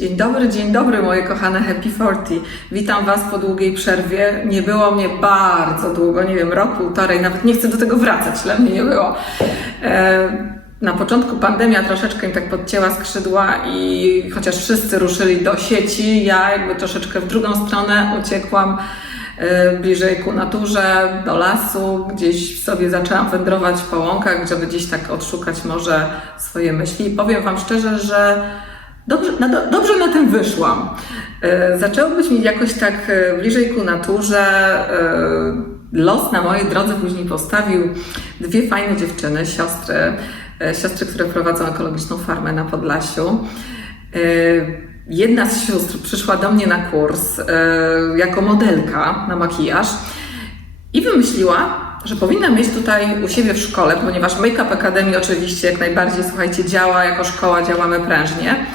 Dzień dobry, dzień dobry moje kochane Happy 40. Witam Was po długiej przerwie. Nie było mnie bardzo długo, nie wiem, rok, półtorej, nawet nie chcę do tego wracać, ile mnie nie było. E, na początku pandemia troszeczkę mi tak podcięła skrzydła i chociaż wszyscy ruszyli do sieci, ja jakby troszeczkę w drugą stronę uciekłam e, bliżej ku naturze, do lasu, gdzieś sobie zaczęłam wędrować po łąkach, żeby gdzieś tak odszukać może swoje myśli. I powiem Wam szczerze, że Dobrze na, do, dobrze na tym wyszłam. E, zaczęło być mi jakoś tak e, bliżej ku naturze. E, los na mojej drodze później postawił dwie fajne dziewczyny, siostry, siostry, które prowadzą ekologiczną farmę na Podlasiu. Jedna z sióstr przyszła do mnie na kurs jako modelka na makijaż i wymyśliła, że powinna mieć tutaj u siebie w szkole, ponieważ Make Up Academy oczywiście jak najbardziej, słuchajcie, działa jako szkoła, działamy prężnie.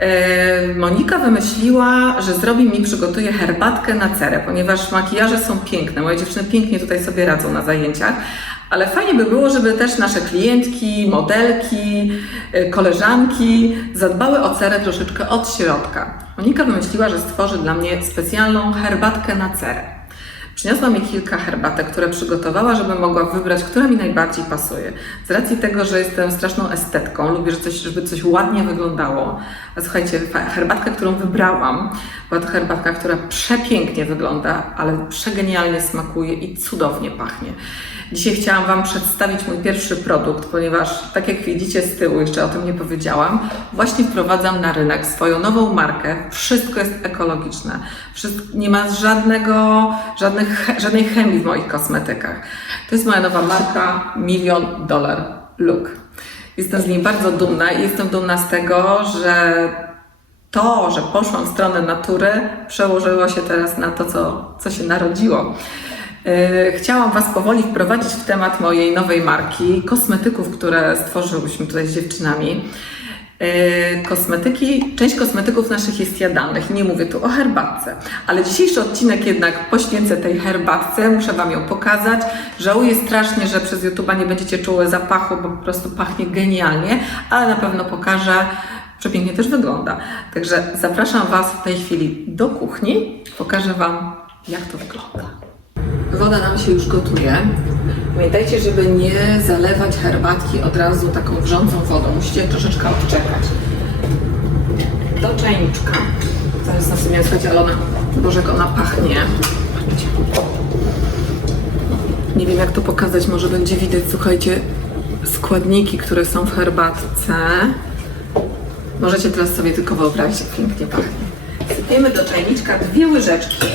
E, Monika wymyśliła, że zrobi mi, przygotuje herbatkę na cerę, ponieważ makijaże są piękne. Moje dziewczyny pięknie tutaj sobie radzą na zajęciach, ale fajnie by było, żeby też nasze klientki, modelki, e, koleżanki zadbały o cerę troszeczkę od środka. Monika wymyśliła, że stworzy dla mnie specjalną herbatkę na cerę. Przyniosła mi kilka herbatek, które przygotowała, żebym mogła wybrać, która mi najbardziej pasuje. Z racji tego, że jestem straszną estetką, lubię, coś, żeby coś ładnie wyglądało. A słuchajcie, herbatka, którą wybrałam, była to herbatka, która przepięknie wygląda, ale przegenialnie smakuje i cudownie pachnie. Dzisiaj chciałam Wam przedstawić mój pierwszy produkt, ponieważ tak jak widzicie z tyłu, jeszcze o tym nie powiedziałam, właśnie wprowadzam na rynek swoją nową markę. Wszystko jest ekologiczne. Wszystko, nie ma żadnego, żadnych, żadnej chemii w moich kosmetykach. To jest moja nowa marka Million Dollar Look. Jestem z niej bardzo dumna i jestem dumna z tego, że to, że poszłam w stronę natury, przełożyło się teraz na to, co, co się narodziło. Yy, Chciałam Was powoli wprowadzić w temat mojej nowej marki, kosmetyków, które stworzyłyśmy tutaj z dziewczynami. Yy, Kosmetyki, część kosmetyków naszych jest jadalnych, nie mówię tu o herbatce, ale dzisiejszy odcinek jednak poświęcę tej herbatce, muszę Wam ją pokazać. Żałuję strasznie, że przez YouTube'a nie będziecie czuły zapachu, bo po prostu pachnie genialnie, ale na pewno pokażę, przepięknie też wygląda. Także zapraszam Was w tej chwili do kuchni, pokażę Wam, jak to wygląda. Woda nam się już gotuje. Pamiętajcie, żeby nie zalewać herbatki od razu taką wrzącą wodą. Musicie troszeczkę odczekać. Do czajniczka. Zaraz na sobie słuchajcie, ale Boże, jak ona pachnie. Patrzcie. Nie wiem, jak to pokazać. Może będzie widać, słuchajcie, składniki, które są w herbatce. Możecie teraz sobie tylko wyobrazić, jak pięknie pachnie. Sypiemy do czajniczka dwie łyżeczki.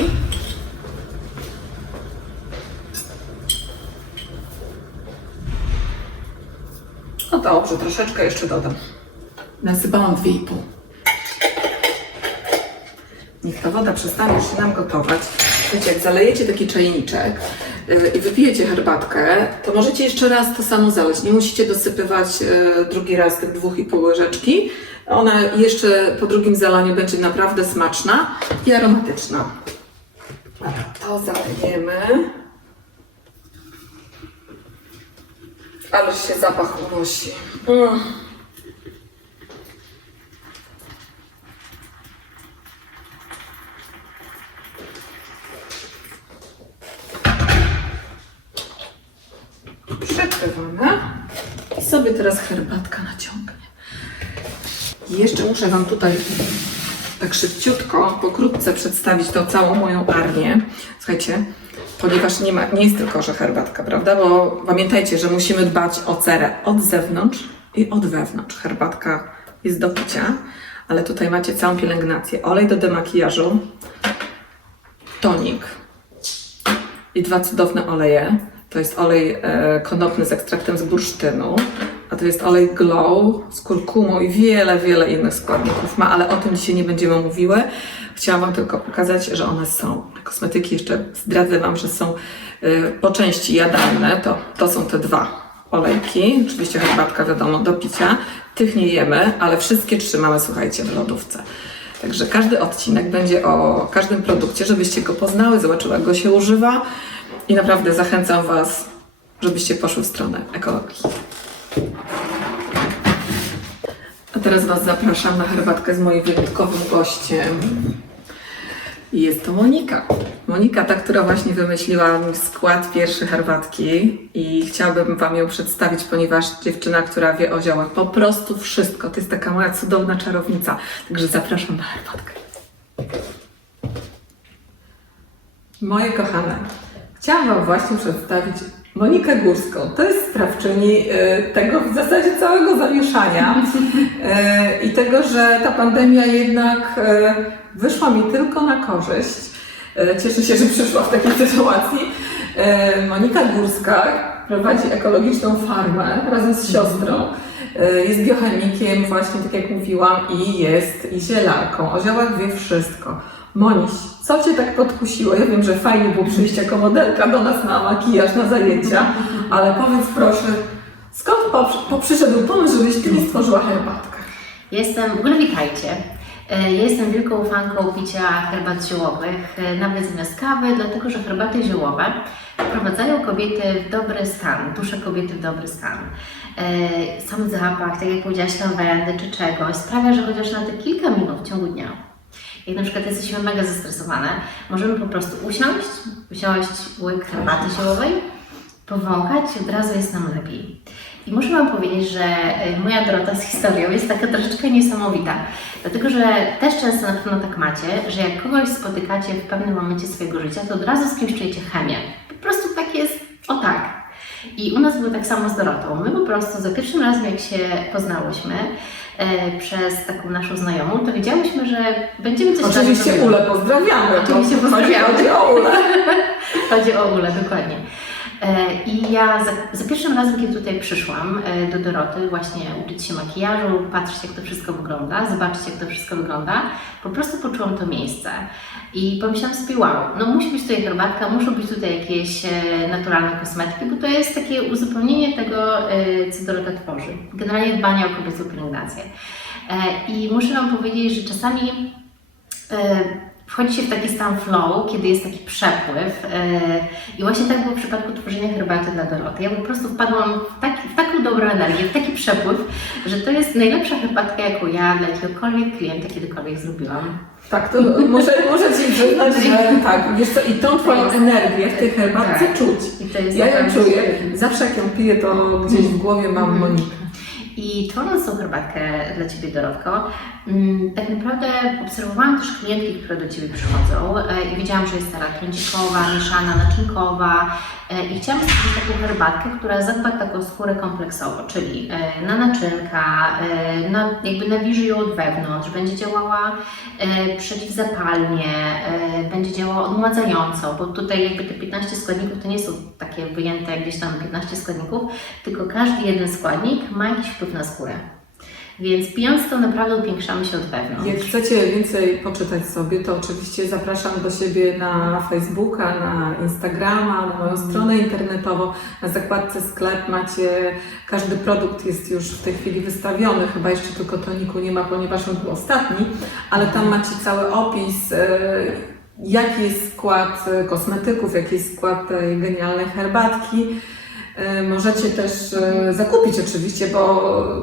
Dobrze, troszeczkę jeszcze dodam. Nasypałam 2,5. Niech ta woda przestanie się nam gotować. Wiecie, jak zalejecie taki czajniczek yy, i wypijecie herbatkę, to możecie jeszcze raz to samo zaleć. Nie musicie dosypywać yy, drugi raz tych 2,5 łyżeczki. Ona jeszcze po drugim zalaniu będzie naprawdę smaczna i aromatyczna. To zalejemy. Ależ się zapach unosi. Mm. Przekrywamy. I sobie teraz herbatka naciągnie. I jeszcze muszę Wam tutaj tak szybciutko, pokrótce przedstawić tą całą moją armię. Słuchajcie, ponieważ nie, ma, nie jest tylko, że herbatka, prawda? Bo pamiętajcie, że musimy dbać o cerę od zewnątrz i od wewnątrz. Herbatka jest do picia, ale tutaj macie całą pielęgnację. Olej do demakijażu, tonik i dwa cudowne oleje. To jest olej e, konopny z ekstraktem z bursztynu, a to jest olej Glow z kurkumą i wiele, wiele innych składników ma, ale o tym dzisiaj nie będziemy mówiły. Chciałam Wam tylko pokazać, że one są. Kosmetyki jeszcze zdradzę Wam, że są e, po części jadalne. To, to są te dwa olejki. Oczywiście herbatka wiadomo do picia. Tych nie jemy, ale wszystkie trzymamy, słuchajcie, w lodówce. Także każdy odcinek będzie o każdym produkcie, żebyście go poznały, zobaczyły, jak go się używa. I naprawdę zachęcam Was, żebyście poszły w stronę ekologii. A teraz Was zapraszam na herbatkę z moim wyjątkowym gościem. Jest to Monika. Monika, ta, która właśnie wymyśliła skład pierwszej herbatki i chciałabym Wam ją przedstawić, ponieważ dziewczyna, która wie o ziołach, po prostu wszystko. To jest taka moja cudowna czarownica. Także zapraszam na herbatkę. Moje kochane, chciałam Wam właśnie przedstawić Monikę Górską. To jest sprawczyni e, tego w zasadzie całego zamieszania e, i tego, że ta pandemia jednak e, wyszła mi tylko na korzyść. Cieszę się, że przyszła w takiej sytuacji. Monika Górska prowadzi ekologiczną farmę razem z siostrą. Jest biochemikiem, właśnie tak jak mówiłam, i jest i zielarką. O ziołach wie wszystko. Moniś, co Cię tak podkusiło? Ja wiem, że fajnie było przyjść jako modelka do nas na makijaż, na zajęcia, ale powiedz proszę, skąd po, po przyszedł pomysł, żebyś Ty mi stworzyła herbatkę? Jestem, w ogóle witajcie. E, jestem wielką fanką picia herbat ziołowych, e, nawet zamiast kawy, dlatego że herbaty ziołowe wprowadzają kobiety w dobry stan, duszę kobiety w dobry stan. E, Sam zapach, tak jak powiedziałaś, lawendy czy czegoś, sprawia, że chociaż na te kilka minut w ciągu dnia, jak na przykład jesteśmy mega zestresowane, możemy po prostu usiąść, wziąć łyk herbaty ziołowej, powąchać i od razu jest nam lepiej. I muszę Wam powiedzieć, że e, moja Dorota z historią jest taka troszeczkę niesamowita. Dlatego, że też często na pewno tak macie, że jak kogoś spotykacie w pewnym momencie swojego życia, to od razu z kimś czujecie chemię. Po prostu tak jest, o tak. I u nas było tak samo z Dorotą. My po prostu za pierwszym razem, jak się poznałyśmy e, przez taką naszą znajomą, to wiedziałyśmy, że będziemy coś Oczywiście. Ule pozdrawiamy. Oczywiście pozdrawiamy. Chodzi o Ule. Chodzi o Ulę, dokładnie. E, I ja za, za pierwszym razem, kiedy tutaj przyszłam e, do Doroty, właśnie uczyć się makijażu, patrzeć jak to wszystko wygląda, zobaczyć jak to wszystko wygląda, po prostu poczułam to miejsce. I pomyślałam sobie, wow, no musi być tutaj herbatka, muszą być tutaj jakieś e, naturalne kosmetyki, bo to jest takie uzupełnienie tego, co Dorota tworzy. Generalnie dbanie o kobiecą pielęgnację. I muszę Wam powiedzieć, że czasami wchodzi się w taki stan flow, kiedy jest taki przepływ. e, I właśnie tak było w przypadku tworzenia herbaty dla Doroty. Ja po prostu wpadłam w, taki, w taką dobrą energię, w taki przepływ, że to jest najlepsza herbatka, jaką ja dla jakiegokolwiek klienta kiedykolwiek zrobiłam. Tak, to muszę, muszę Ci przyznać, że tak, wiesz co, i tą Twoją energię w tej herbatce Tak. czuć. I to jest Ja ją czuję, zawsze jak ją piję, to gdzieś w głowie mam Mhm. Monikę. I tworząc tą herbatkę dla Ciebie, Dorotko, mm, tak naprawdę obserwowałam też klientki, które do Ciebie przychodzą e, i wiedziałam, że jest taka trądzikowa, mieszana, naczynkowa i chciałam stworzyć taką herbatkę, która zadba tak o skórę kompleksowo, czyli e, na naczynka, e, na, jakby nawilży ją od wewnątrz, będzie działała e, przeciwzapalnie, e, będzie działała odmładzająco, bo tutaj jakby te 15 składników to nie są takie wyjęte gdzieś tam 15 składników, tylko każdy jeden składnik ma jakiś wpływ na skórę. Więc pijąc to naprawdę upiększamy się od wewnątrz. Jak chcecie więcej poczytać sobie, to oczywiście zapraszam do siebie na Facebooka, na Instagrama, na moją stronę internetową. Na zakładce sklep macie, każdy produkt jest już w tej chwili wystawiony, chyba jeszcze tylko toniku nie ma, ponieważ on był ostatni, ale tam macie cały opis, e, jaki jest skład e, kosmetyków, jaki jest skład tej genialnej herbatki. E, Możecie też e, zakupić oczywiście, bo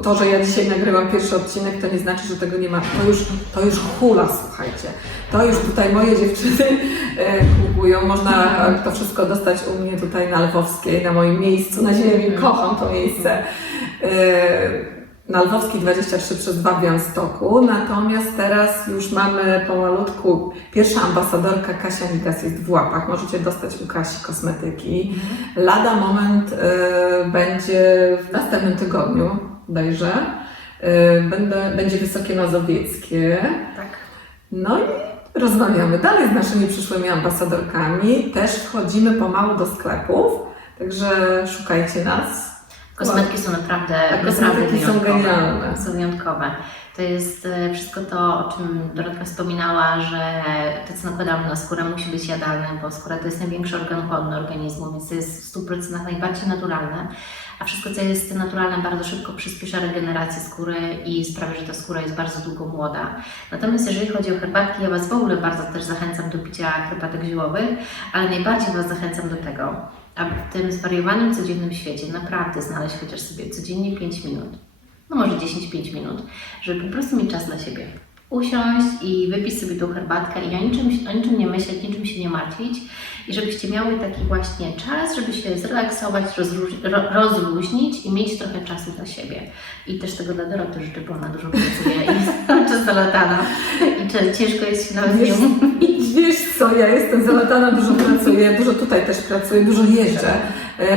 to, że ja dzisiaj nagrywam pierwszy odcinek, to nie znaczy, że tego nie ma. To już, to już hula, słuchajcie. To już tutaj moje dziewczyny e, kupują. Można to wszystko dostać u mnie tutaj na Lwowskiej, na moim miejscu na ziemi. Kocham to miejsce. Na Lwowskiej 23 przez 2 w Białymstoku. Natomiast teraz już mamy pomalutku, pierwsza ambasadorka Kasia Migas jest w łapach. Możecie dostać u Kasi kosmetyki. Lada moment e, będzie w następnym tygodniu, bodajże. E, będę, będzie Wysokie Mazowieckie. Tak. No i rozmawiamy dalej z naszymi przyszłymi ambasadorkami. Też wchodzimy pomału do sklepów, także szukajcie nas. Kosmetyki są naprawdę, Tak, naprawdę kosmetyki są wyjątkowe. genialne. Są wyjątkowe. To jest e, wszystko to, o czym Dorotka wspominała, że to, co nakładamy na skórę, musi być jadalne, bo skóra to jest największy organ chłodny organizmu, więc to jest w 100% najbardziej naturalne. A wszystko, co jest naturalne, bardzo szybko przyspiesza regenerację skóry i sprawia, że ta skóra jest bardzo długo młoda. Natomiast jeżeli chodzi o herbatki, ja Was w ogóle bardzo też zachęcam do picia herbatek ziołowych, ale najbardziej Was zachęcam do tego, aby w tym zwariowanym codziennym świecie naprawdę znaleźć chociaż sobie codziennie 5 minut no może 10-5 minut, żeby po prostu mieć czas dla siebie. Usiąść i wypić sobie tą herbatkę i o niczym, o niczym nie myśleć, niczym się nie martwić i żebyście miały taki właśnie czas, żeby się zrelaksować, rozluź- ro, rozluźnić i mieć trochę czasu dla siebie. I też tego dla Doroty życzę, bo ona dużo pracuje i jest cały czas zalatana i ciężko jest się nawet Wiesz, nią wiesz co, ja jestem zalatana, dużo pracuję, dużo tutaj też pracuję, dużo jeżdżę,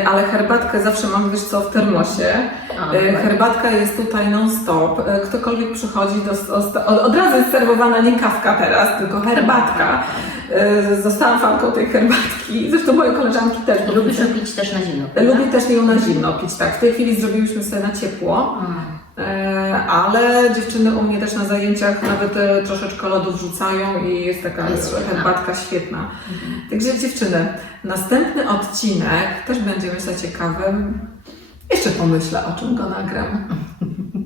ale herbatkę zawsze mam, wiesz co, w termosie. E, fajnie. Herbatka jest tutaj non-stop. E, Ktokolwiek przychodzi, do, od, razu jest serwowana nie kawka teraz, tylko herbatka. E, Zostałam fanką tej herbatki, zresztą moje koleżanki też. Lubisz ją pić też na zimno, Lubię też ją na zimno pić, tak. W tej chwili zrobiłyśmy sobie na ciepło. Mm. E, Ale dziewczyny u mnie też na zajęciach nawet e, troszeczkę lodu wrzucają i jest taka Jest świetna. herbatka świetna. Także dziewczyny, następny odcinek też będzie myślę ciekawym. Jeszcze pomyślę o czym go nagram.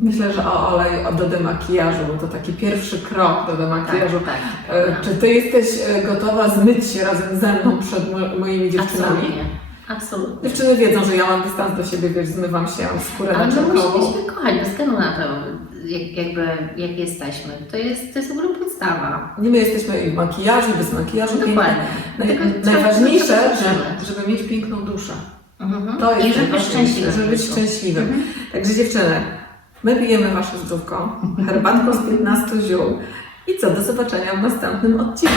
Myślę, że o oleju do demakijażu, bo to taki pierwszy krok do demakijażu. Tak, tak. E, Czy ty jesteś gotowa zmyć się razem ze mną przed mo- moimi dziewczynami? Absolutnie. Absolutnie. Dziewczyny wiedzą, że ja mam dystans do siebie, wiesz, zmywam się, mam skórę Ale my naczepkową. musimy się kochać bez względu na to, jak, jakby, jak jesteśmy. To jest, to jest w ogóle podstawa. Nie my jesteśmy i w makijażu, i bez makijażu. piękne. Dokładnie. Naj, najważniejsze, trzeba się że, powstrzymać. żeby mieć piękną duszę. Mhm. To jest I żeby być najważniejsze, szczęśliwym. Żeby być szczęśliwym. Mhm. Także dziewczyny, my pijemy wasze zdrówko, herbatką z 15 ziół. I co, do zobaczenia w następnym odcinku.